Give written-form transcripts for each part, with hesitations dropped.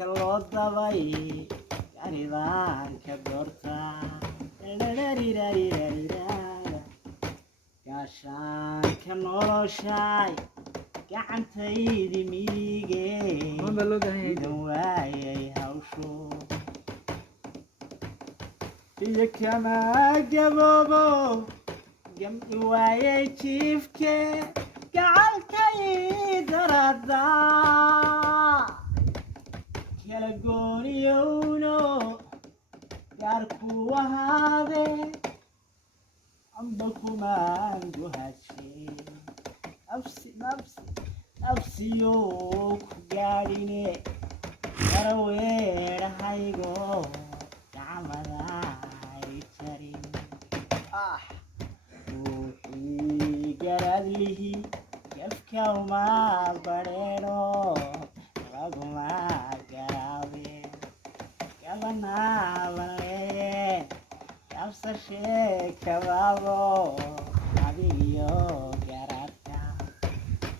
loo dabay garidaan ka doorta gaashaanka noloshay gacantaydi midigee idan waayay hawshu iyo kama gaboobo gam'i waayay jiifke gacalkay darada kala gooniyowno gaarku ahaade amba kumaan guhashe nafsiyo ku gaadhine garaweerahaygo gacmaday jarin ruuxii garadlihi gefka uma badheeno laguma garaabe gabanaabanle absashe kabaabo adigiyo garaadka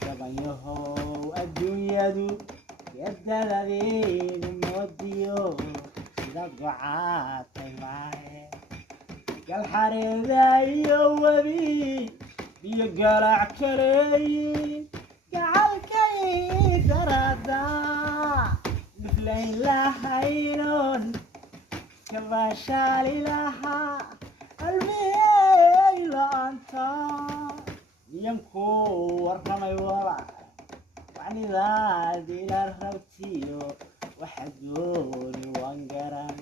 gabanyahow adduunyadu yadadadeedu moodiyo sida gocaatay maahe galxareeda iyo webi biyo galac kaleeyin gacalkay darada miflayn lahaynon kabashaali lahaa almiyey la'aanta niyanku warramay wala wacnidaadii la rabtiyo waxa dooni waan garan